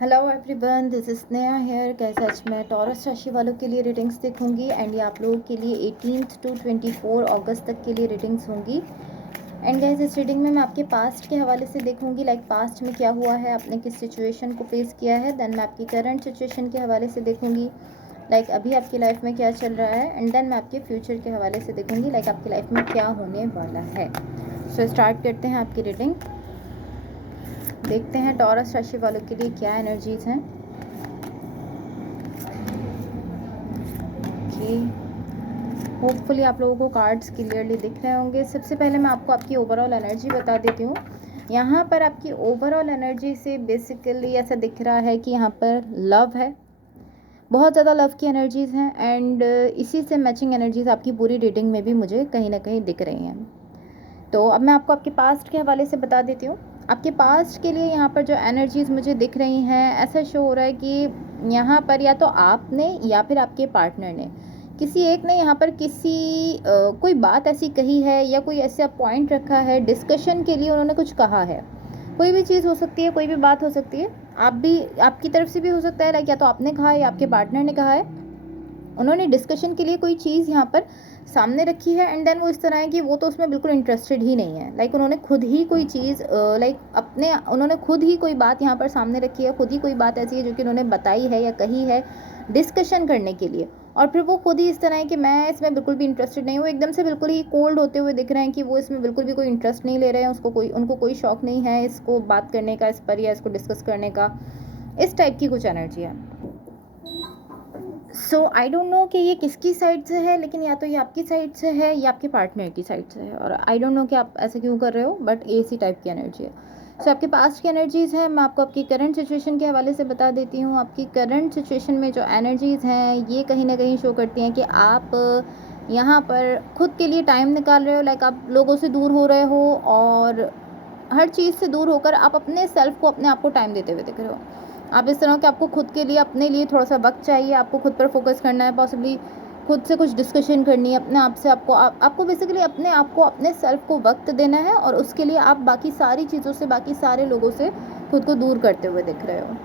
Hello everyone, this is Sneha here. Guys, आज मैं taurus राशि वालों के लिए रीडिंग्स देखूंगी एंड ये आप लोगों के लिए 18 टू 24 अगस्त तक के लिए रीडिंग्स होंगी। एंड गाइस, इस रीडिंग में मैं आपके पास्ट के हवाले से देखूंगी, लाइक पास्ट में क्या हुआ है, आपने किस सिचुएशन को फेस किया है। देन मैं आपकी करंट सिचुएशन के हवाले से देखूंगी, लाइक अभी आपकी लाइफ में क्या चल रहा है। एंड देन मैं आपके फ्यूचर के हवाले से देखूंगी, लाइक आपकी लाइफ में क्या होने वाला है। सो स्टार्ट करते हैं आपकी रीडिंग। देखते हैं टॉरस राशि वालों के लिए क्या एनर्जीज हैं। ओके, होपफुली आप लोगों को कार्ड्स क्लियरली दिख रहे होंगे। सबसे पहले मैं आपको आपकी ओवरऑल एनर्जी बता देती हूँ। यहाँ पर आपकी ओवरऑल एनर्जी से बेसिकली ऐसा दिख रहा है कि यहाँ पर लव है, बहुत ज़्यादा लव की एनर्जीज़ हैं। एंड इसी से मैचिंग एनर्जीज़ आपकी पूरी रीडिंग में भी मुझे कहीं ना कहीं दिख रही हैं। तो अब मैं आपको आपके पास्ट के हवाले से बता देती हूँ। आपके पास्ट के लिए यहाँ पर जो एनर्जीज़ मुझे दिख रही हैं, ऐसा शो हो रहा है कि यहाँ पर या तो आपने या फिर आपके पार्टनर ने, किसी एक ने यहाँ पर कोई बात ऐसी कही है या कोई ऐसा पॉइंट रखा है डिस्कशन के लिए, उन्होंने कुछ कहा है। कोई भी चीज़ हो सकती है, कोई भी बात हो सकती है, आप भी आपकी तरफ से भी हो सकता है, लाइक या तो आपने कहा है या आपके पार्टनर ने कहा है। उन्होंने डिस्कशन के लिए कोई चीज़ यहाँ पर सामने रखी है एंड देन वो इस तरह है कि वो तो उसमें बिल्कुल इंटरेस्टेड ही नहीं है। लाइक उन्होंने खुद ही कोई चीज़ उन्होंने खुद ही कोई बात यहाँ पर सामने रखी है, खुद ही कोई बात ऐसी है जो कि उन्होंने बताई है या कही है डिस्कशन करने के लिए। और फिर वो खुद ही इस तरह है कि मैं इसमें बिल्कुल भी इंटरेस्टेड नहीं हूँ, एकदम से बिल्कुल ही कोल्ड होते हुए दिख रहे हैं कि वो इसमें बिल्कुल भी कोई इंटरेस्ट नहीं ले रहे हैं, उनको कोई शौक नहीं है इसको बात करने का, इस पर या इसको डिस्कस करने का। इस टाइप की कुछ एनर्जी है। सो आई डोंट नो कि ये किसकी साइड से है, लेकिन या तो ये आपकी साइड से है या आपके पार्टनर की साइड से है। और आई डोंट नो कि आप ऐसे क्यों कर रहे हो, बट इसी टाइप की एनर्जी है। सो आपके पास्ट की एनर्जीज़ हैं, मैं आपको आपकी करंट सिचुएशन के हवाले से बता देती हूँ। आपकी करंट सिचुएशन में जो एनर्जीज़ हैं, ये कहीं ना कहीं शो करती हैं कि आप यहाँ पर खुद के लिए टाइम निकाल रहे हो, लाइक आप लोगों से दूर हो रहे हो और हर चीज़ से दूर होकर आप अपने सेल्फ को, अपने आप को टाइम देते हुए दिख रहे हो। आप इस तरह कि आपको खुद के लिए, अपने लिए थोड़ा सा वक्त चाहिए, आपको खुद पर फोकस करना है, पॉसिबली खुद से कुछ डिस्कशन करनी है अपने आप से। आपको बेसिकली अपने आप को, अपने सेल्फ को वक्त देना है और उसके लिए आप बाकी सारी चीज़ों से, बाकी सारे लोगों से खुद को दूर करते हुए दिख रहे हो।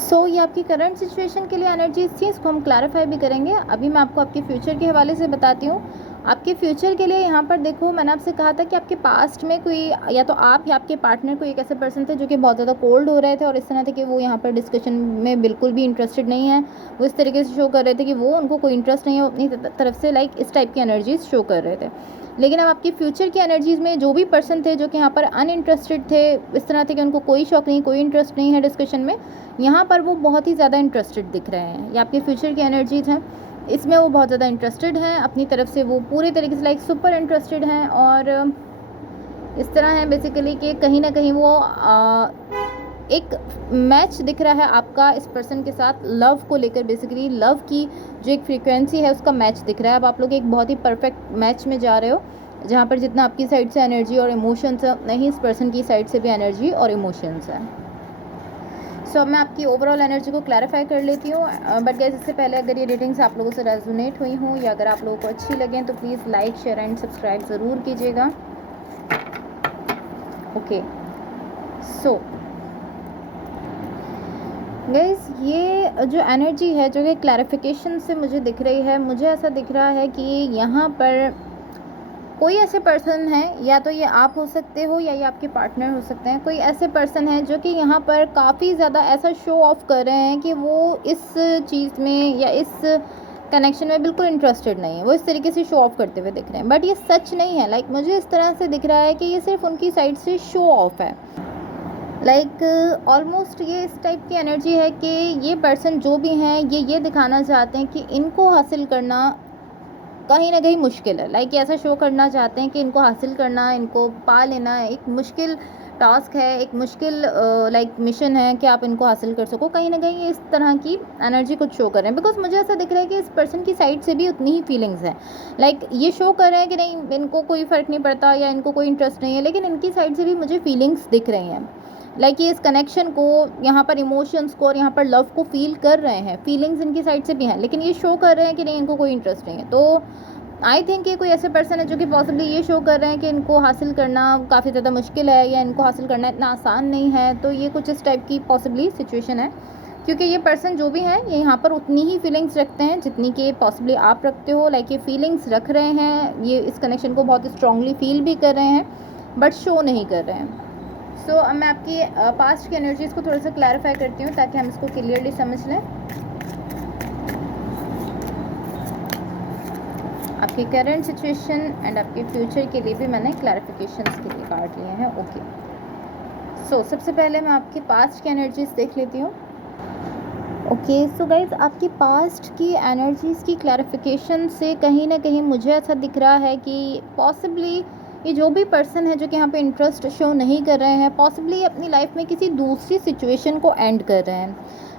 सो ये आपकी करंट सिचुएशन के लिए एनर्जीज थी, इसको हम क्लैरिफाई भी करेंगे। अभी मैं आपको आपके फ्यूचर के हवाले से बताती हूँ। आपके फ्यूचर के लिए यहाँ पर देखो, मैंने आपसे कहा था कि आपके पास्ट में कोई, या तो आप या आपके पार्टनर कोई एक ऐसे पर्सन थे जो कि बहुत ज़्यादा कोल्ड हो रहे थे और इस तरह थे कि वो यहाँ पर डिस्कशन में बिल्कुल भी इंटरेस्टेड नहीं है। वो इस तरीके से शो कर रहे थे कि वो, उनको कोई इंटरेस्ट नहीं है अपनी तरफ से, लाइक इस टाइप की एनर्जीज शो कर रहे थे। लेकिन अब आपकी फ्यूचर की एनर्जीज़ में जो भी पर्सन थे जो कि यहाँ पर अनइंटरेस्टेड थे, इस तरह थे कि उनको कोई शौक नहीं, कोई इंटरेस्ट नहीं है डिस्कशन में, यहाँ पर वो बहुत ही ज़्यादा इंटरेस्टेड दिख रहे हैं। ये आपके फ्यूचर की एनर्जीज़ हैं, इसमें वो बहुत ज़्यादा इंटरेस्टेड हैं, अपनी तरफ से वो पूरे तरीके से लाइक सुपर इंटरेस्टेड हैं। और इस तरह है बेसिकली कि कहीं ना कहीं वो एक मैच दिख रहा है आपका इस पर्सन के साथ, लव को लेकर। बेसिकली लव की जो एक फ्रीक्वेंसी है उसका मैच दिख रहा है। अब आप लोग एक बहुत ही परफेक्ट मैच में जा रहे हो, जहाँ पर जितना आपकी साइड से एनर्जी और इमोशंस है, उतना ही इस पर्सन की साइड से भी एनर्जी और इमोशंस है। सो अब मैं आपकी ओवरऑल एनर्जी को क्लैरिफाई कर लेती हूँ। बट गैस, इससे पहले अगर ये रीडिंग्स आप लोगों से रेजोनेट हुई हूँ या अगर आप लोगों को अच्छी लगें तो please like, share and subscribe ज़रूर कीजिएगा। ओके, सो गाइस, ये जो एनर्जी है जो कि क्लैरिफिकेशन से मुझे दिख रही है, मुझे ऐसा दिख रहा है कि यहाँ पर कोई ऐसे पर्सन है, या तो ये आप हो सकते हो या ये आपके पार्टनर हो सकते हैं। कोई ऐसे पर्सन है जो कि यहाँ पर काफ़ी ज़्यादा ऐसा शो ऑफ कर रहे हैं कि वो इस चीज़ में या इस कनेक्शन में बिल्कुल इंटरेस्टेड नहीं है। वो इस तरीके से शो ऑफ करते हुए दिख रहे हैं, बट ये सच नहीं है। लाइक मुझे इस तरह से दिख रहा है कि ये सिर्फ उनकी साइड से शो ऑफ है। लाइक ऑलमोस्ट ये इस टाइप की एनर्जी है कि ये पर्सन जो भी हैं, ये दिखाना चाहते हैं कि इनको हासिल करना कहीं ना कहीं मुश्किल है। लाइक ऐसा शो करना चाहते हैं कि इनको हासिल करना, इनको पा लेना एक मुश्किल टास्क है, एक मुश्किल लाइक मिशन है कि आप इनको हासिल कर सको। कहीं ना कहीं इस तरह की एनर्जी कुछ शो कर रहे हैं, बिकॉज मुझे ऐसा दिख रहा है कि इस पर्सन की साइड से भी उतनी ही फीलिंग्स हैं। लाइक ये शो कर रहे हैं कि नहीं, इनको कोई फ़र्क नहीं पड़ता या इनको कोई इंटरेस्ट नहीं है, लेकिन इनकी साइड से भी मुझे फीलिंग्स दिख रही हैं। लाइक ये इस कनेक्शन को, यहाँ पर इमोशंस को और यहाँ पर लव को फील कर रहे हैं। फीलिंग्स इनकी साइड से भी हैं, लेकिन ये शो कर रहे हैं कि नहीं, इनको कोई इंटरेस्ट नहीं है। तो आई थिंक ये कोई ऐसे पर्सन है जो कि पॉसिबली ये शो कर रहे हैं कि इनको हासिल करना काफ़ी ज़्यादा मुश्किल है या इनको हासिल करना इतना आसान नहीं है। तो ये कुछ इस टाइप की पॉसिबली सिचुएशन है, क्योंकि ये पर्सन जो भी हैं ये यहाँ पर उतनी ही फीलिंग्स रखते हैं जितनी कि पॉसिबली आप रखते हो। लाइक ये फीलिंग्स रख रहे हैं, ये इस कनेक्शन को बहुत स्ट्रांगली फील भी कर रहे हैं बट शो नहीं कर रहे हैं। सो अब मैं आपकी पास्ट की एनर्जीज़ को थोड़ा सा क्लैरिफाई करती हूँ ताकि हम इसको क्लियरली समझ लें। आपकी करंट सिचुएशन एंड आपके फ्यूचर के लिए भी मैंने क्लैरिफिकेशंस के लिए कार्ड लिए हैं। ओके, सो सबसे पहले मैं आपके पास्ट की एनर्जीज़ देख लेती हूँ। ओके सो गाइज, आपकी पास्ट की एनर्जीज़ की क्लैरिफिकेशन से कहीं ना कहीं मुझे ऐसा दिख रहा है कि पॉसिबली ये जो भी पर्सन है जो कि यहाँ पे इंटरेस्ट शो नहीं कर रहे हैं, पॉसिबली अपनी लाइफ में किसी दूसरी सिचुएशन को एंड कर रहे हैं।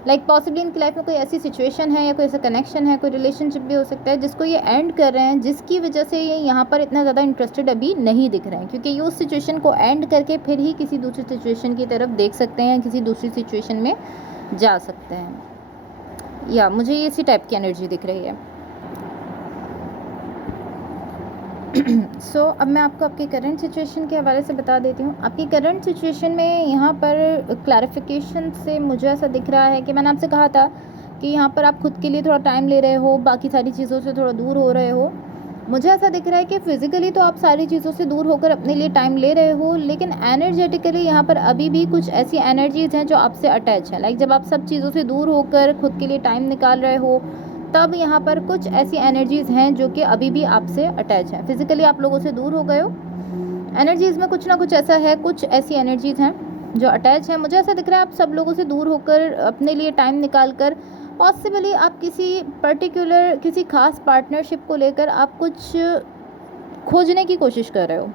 लाइक पॉसिबली इनकी लाइफ में कोई ऐसी सिचुएशन है या कोई ऐसा कनेक्शन है, कोई रिलेशनशिप भी हो सकता है जिसको ये एंड कर रहे हैं, जिसकी वजह से ये यहाँ पर इतना ज़्यादा इंटरेस्टेड अभी नहीं दिख रहे हैं, क्योंकि ये उस सिचुएशन को एंड करके फिर ही किसी दूसरी सिचुएशन की तरफ देख सकते हैं, किसी दूसरी सिचुएशन में जा सकते हैं। या मुझे ये इसी टाइप की एनर्जी दिख रही है। सो अब मैं आपको आपकी करंट सिचुएशन के हवाले से बता देती हूँ। आपकी करंट सिचुएशन में यहाँ पर क्लैरिफिकेशन से मुझे ऐसा दिख रहा है कि मैंने आपसे कहा था कि यहाँ पर आप खुद के लिए थोड़ा टाइम ले रहे हो, बाकी सारी चीज़ों से थोड़ा दूर हो रहे हो। मुझे ऐसा दिख रहा है कि फिज़िकली तो आप सारी चीज़ों से दूर होकर अपने लिए टाइम ले रहे हो, लेकिन एनर्जेटिकली यहाँ पर अभी भी कुछ ऐसी एनर्जीज़ हैं जो आपसे अटैच हैं। लाइक जब आप सब चीज़ों से दूर होकर खुद के लिए टाइम निकाल रहे हो, तब यहाँ पर कुछ ऐसी एनर्जीज़ हैं जो कि अभी भी आपसे अटैच हैं। फिज़िकली आप लोगों से दूर हो गए हो, एनर्जीज़ में कुछ ना कुछ ऐसा है, कुछ ऐसी एनर्जीज़ हैं जो अटैच हैं। मुझे ऐसा दिख रहा है आप सब लोगों से दूर होकर अपने लिए टाइम निकाल कर पॉसिबली आप किसी पर्टिकुलर किसी खास पार्टनरशिप को लेकर आप कुछ खोजने की कोशिश कर रहे हो।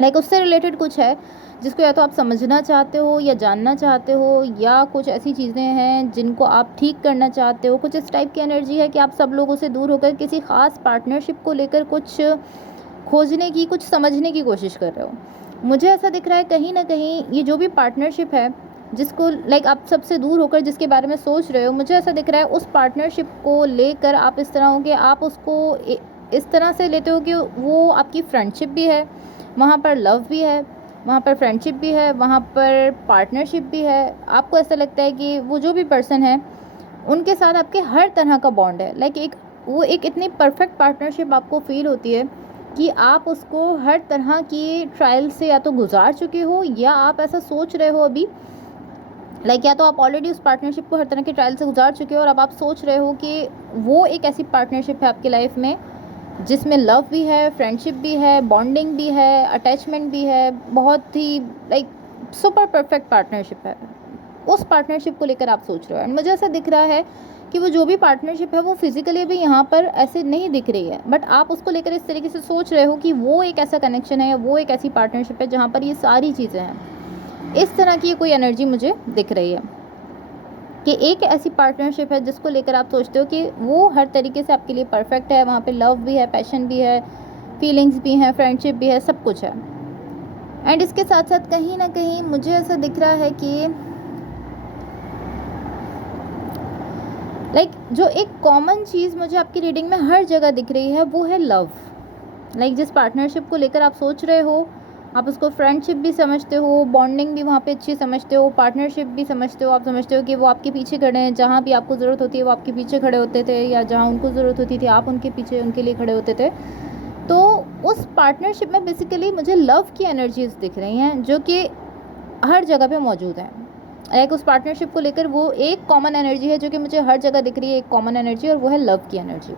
लाइक उससे रिलेटेड कुछ है जिसको या तो आप समझना चाहते हो या जानना चाहते हो, या कुछ ऐसी चीज़ें हैं जिनको आप ठीक करना चाहते हो। कुछ इस टाइप की एनर्जी है कि आप सब लोगों से दूर होकर किसी ख़ास पार्टनरशिप को लेकर कुछ खोजने की, कुछ समझने की कोशिश कर रहे हो। मुझे ऐसा दिख रहा है कहीं ना कहीं ये जो भी पार्टनरशिप है जिसको लाइक आप सबसे दूर होकर जिसके बारे में सोच रहे हो, मुझे ऐसा दिख रहा है उस पार्टनरशिप को लेकर आप इस तरह हो कि आप उसको इस तरह से लेते हो कि वो आपकी फ्रेंडशिप भी है, वहाँ पर लव भी है, वहाँ पर फ्रेंडशिप भी है, वहाँ पर पार्टनरशिप भी है। आपको ऐसा लगता है कि वो जो भी पर्सन है उनके साथ आपके हर तरह का बॉन्ड है। लाइक वो एक इतनी परफेक्ट पार्टनरशिप आपको फील होती है कि आप उसको हर तरह की ट्रायल से या तो गुजार चुके हो, या आप ऐसा सोच रहे हो अभी लाइक या तो आप ऑलरेडी उस पार्टनरशिप को हर तरह के ट्रायल से गुजार चुके हो और अब आप सोच रहे हो कि वो एक ऐसी पार्टनरशिप है आपकी लाइफ में जिसमें लव भी है, फ्रेंडशिप भी है, बॉन्डिंग भी है, अटैचमेंट भी है, बहुत ही लाइक सुपर परफेक्ट पार्टनरशिप है। उस पार्टनरशिप को लेकर आप सोच रहे हो। एंड मुझे ऐसा दिख रहा है कि वो जो भी पार्टनरशिप है वो फिज़िकली भी यहाँ पर ऐसे नहीं दिख रही है, बट आप उसको लेकर इस तरीके से सोच रहे हो कि वो एक ऐसा कनेक्शन है या वो एक ऐसी पार्टनरशिप है जहाँ पर ये सारी चीज़ें हैं। इस तरह की कोई एनर्जी मुझे दिख रही है कि एक ऐसी पार्टनरशिप है जिसको लेकर आप सोचते हो कि वो हर तरीके से आपके लिए परफेक्ट है, वहाँ पे लव भी है, पैशन भी है, फीलिंग्स भी हैं, फ्रेंडशिप भी है, सब कुछ है। एंड इसके साथ साथ कहीं ना कहीं मुझे ऐसा दिख रहा है कि लाइक जो एक कॉमन चीज़ मुझे आपकी रीडिंग में हर जगह दिख रही है वो है लव। लाइक जिस पार्टनरशिप को लेकर आप सोच रहे हो, आप उसको फ्रेंडशिप भी समझते हो, बॉन्डिंग भी वहाँ पे अच्छी समझते हो, पार्टनरशिप भी समझते हो। आप समझते हो कि वो आपके पीछे खड़े हैं, जहाँ भी आपको ज़रूरत होती है वो आपके पीछे खड़े होते थे, या जहाँ उनको ज़रूरत होती थी आप उनके पीछे उनके लिए खड़े होते थे। तो उस पार्टनरशिप में बेसिकली मुझे लव की एनर्जीज दिख रही हैं जो कि हर जगह पे मौजूद हैं। एक उस पार्टनरशिप को लेकर वो एक कॉमन एनर्जी है जो कि मुझे हर जगह दिख रही है, एक कॉमन एनर्जी, और वो है लव की एनर्जी।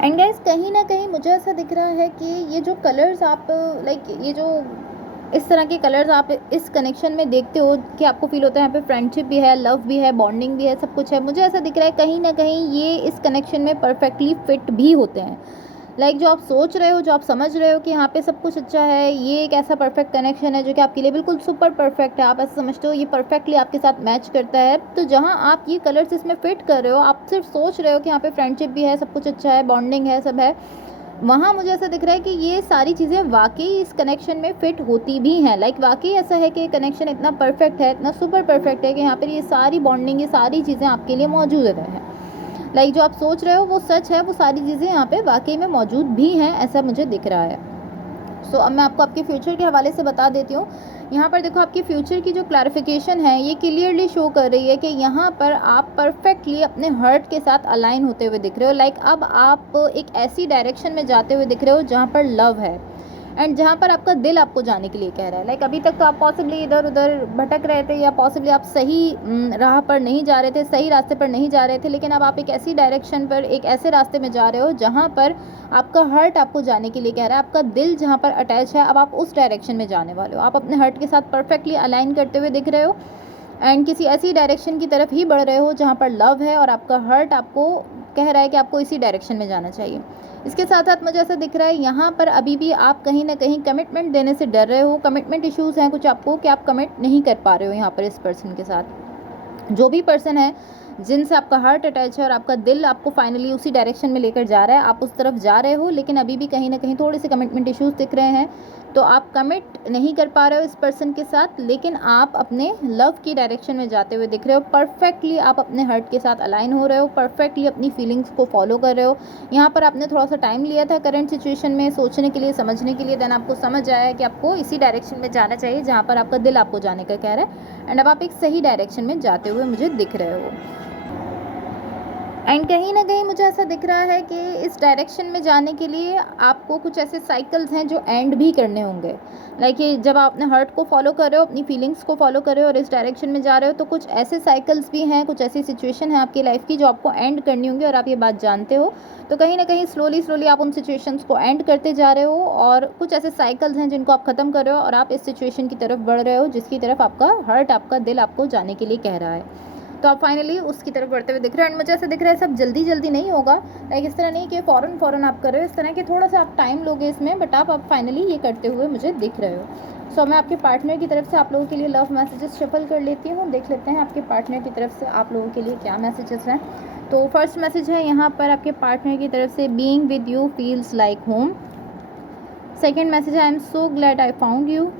एंड गाइस कहीं ना कहीं मुझे ऐसा दिख रहा है कि ये जो कलर्स आप लाइक ये जो इस तरह के कलर्स आप इस कनेक्शन में देखते हो कि आपको फील होता है यहाँ पे फ्रेंडशिप भी है, लव भी है, बॉन्डिंग भी है, सब कुछ है। मुझे ऐसा दिख रहा है कहीं ना कहीं ये इस कनेक्शन में परफेक्टली फिट भी होते हैं। लाइक जो आप सोच रहे हो, जो आप समझ रहे हो कि यहाँ पे सब कुछ अच्छा है, ये एक ऐसा परफेक्ट कनेक्शन है जो कि आपके लिए बिल्कुल सुपर परफेक्ट है, आप ऐसा समझते हो ये परफेक्टली आपके साथ मैच करता है। तो जहाँ आप ये कलर्स इसमें फिट कर रहे हो, आप सिर्फ सोच रहे हो कि यहाँ पे फ्रेंडशिप भी है, सब कुछ अच्छा है, बॉन्डिंग है, सब है, वहाँ मुझे ऐसा दिख रहा है कि ये सारी चीज़ें वाकई इस कनेक्शन में फिट होती भी हैं। लाइक वाकई ऐसा है कि कनेक्शन इतना परफेक्ट है, इतना सुपर परफेक्ट है कि यहाँ पर ये सारी बॉन्डिंग, ये सारी चीज़ें आपके लिए मौजूद है। लाइक जो आप सोच रहे हो वो सच है, वो सारी चीज़ें यहाँ पे वाकई में मौजूद भी हैं, ऐसा मुझे दिख रहा है। सो अब मैं आपको आपके फ्यूचर के हवाले से बता देती हूँ। यहाँ पर देखो आपकी फ्यूचर की जो क्लैरिफिकेशन है ये क्लियरली शो कर रही है कि यहाँ पर आप परफेक्टली अपने हर्ट के साथ अलाइन होते हुए दिख रहे हो। लाइक अब आप एक ऐसी डायरेक्शन में जाते हुए दिख रहे हो जहाँ पर लव है एंड जहाँ पर आपका दिल आपको जाने के लिए कह रहा है। लाइक अभी तक तो आप पॉसिबली इधर उधर भटक रहे थे या पॉसिबली आप सही राह पर नहीं जा रहे थे, सही रास्ते पर नहीं जा रहे थे, लेकिन अब आप एक ऐसी डायरेक्शन पर, एक ऐसे रास्ते में जा रहे हो जहाँ पर आपका हर्ट आपको जाने के लिए कह रहा है, आपका दिल जहाँ पर अटैच है, अब आप उस डायरेक्शन में जाने वाले हो। आप अपने हर्ट के साथ परफेक्टली अलाइन करते हुए दिख रहे हो एंड किसी ऐसी डायरेक्शन की तरफ ही बढ़ रहे हो जहाँ पर लव है और आपका हर्ट आपको कह रहा है कि आपको इसी डायरेक्शन में जाना चाहिए। इसके साथ साथ मुझे ऐसा दिख रहा है यहाँ पर अभी भी आप कहीं ना कहीं कमिटमेंट देने से डर रहे हो। कमिटमेंट इश्यूज़ हैं कुछ आपको कि आप कमिट नहीं कर पा रहे हो यहाँ पर इस पर्सन के साथ। जो भी पर्सन है जिनसे आपका हार्ट अटैच है और आपका दिल आपको फाइनली उसी डायरेक्शन में लेकर जा रहा है, आप उस तरफ जा रहे हो, लेकिन अभी भी कहीं ना कहीं थोड़े से कमिटमेंट इश्यूज़ दिख रहे हैं। तो आप कमिट नहीं कर पा रहे हो इस पर्सन के साथ, लेकिन आप अपने लव की डायरेक्शन में जाते हुए दिख रहे हो। परफेक्टली आप अपने हार्ट के साथ अलाइन हो रहे हो, परफेक्टली अपनी फीलिंग्स को फॉलो कर रहे हो। यहाँ पर आपने थोड़ा सा टाइम लिया था करंट सिचुएशन में सोचने के लिए, समझने के लिए, देन आपको समझ आया कि आपको इसी डायरेक्शन में जाना चाहिए जहाँ पर आपका दिल आपको जाने का कह रहा है एंड अब आप एक सही डायरेक्शन में जाते हुए मुझे दिख रहे हो। एंड कहीं ना कहीं मुझे ऐसा दिख रहा है कि इस डायरेक्शन में जाने के लिए आपको कुछ ऐसे साइकिल्स हैं जो एंड भी करने होंगे। लाइक ये जब आप अपने हार्ट को फॉलो कर रहे हो, अपनी फीलिंग्स को फॉलो कर रहे हो और इस डायरेक्शन में जा रहे हो, तो कुछ ऐसे साइकिल्स भी हैं, कुछ ऐसी सिचुएशन है आपकी लाइफ की जो आपको एंड करनी होंगी और आप ये बात जानते हो। तो कहीं ना कहीं स्लोली आप उन सिचुएशंस को एंड करते जा रहे हो और कुछ ऐसे साइकिल्स हैं जिनको आप ख़त्म कर रहे हो और आप इस सिचुएशन की तरफ बढ़ रहे हो जिसकी तरफ आपका हार्ट, आपका दिल आपको जाने के लिए कह रहा है। तो आप फाइनली उसकी तरफ बढ़ते हुए दिख रहे हो एंड मुझे ऐसा दिख रहा है सब जल्दी जल्दी नहीं होगा। लाइक इस तरह नहीं कि फ़ौरन आप कर रहे हो, इस तरह कि थोड़ा सा आप टाइम लोगे इसमें, बट आप फाइनली ये करते हुए मुझे दिख रहे हो। सो मैं आपके पार्टनर की तरफ से आप लोगों के लिए लव मैसेजेस शफल कर लेती हूँ, देख लेते हैं आपके पार्टनर की तरफ से आप लोगों के लिए क्या मैसेजेस हैं। तो फर्स्ट मैसेज है यहाँ पर आपके पार्टनर की तरफ से, being with you feels like home. Second message है, I am so glad I found you.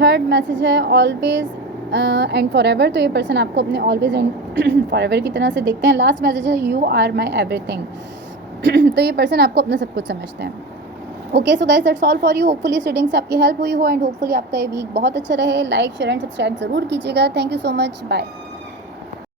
Third message है, ऑलवेज एंड फॉर एवर। तो ये पर्सन आपको अपने ऑलवेज एंड फॉर एवर की तरह से देखते हैं। लास्ट मैसेज है, यू आर माई एवरीथिंग। तो ये पर्सन आपको अपना सब कुछ समझते हैं। Okay so guys that's all for you. Hopefully इस रीडिंग से आपकी हेल्प हुई हो एंड होपफुली आपका ये वीक बहुत अच्छा रहे। लाइक शेयर एंड सब्सक्राइब जरूर कीजिएगा। Thank you so much, bye.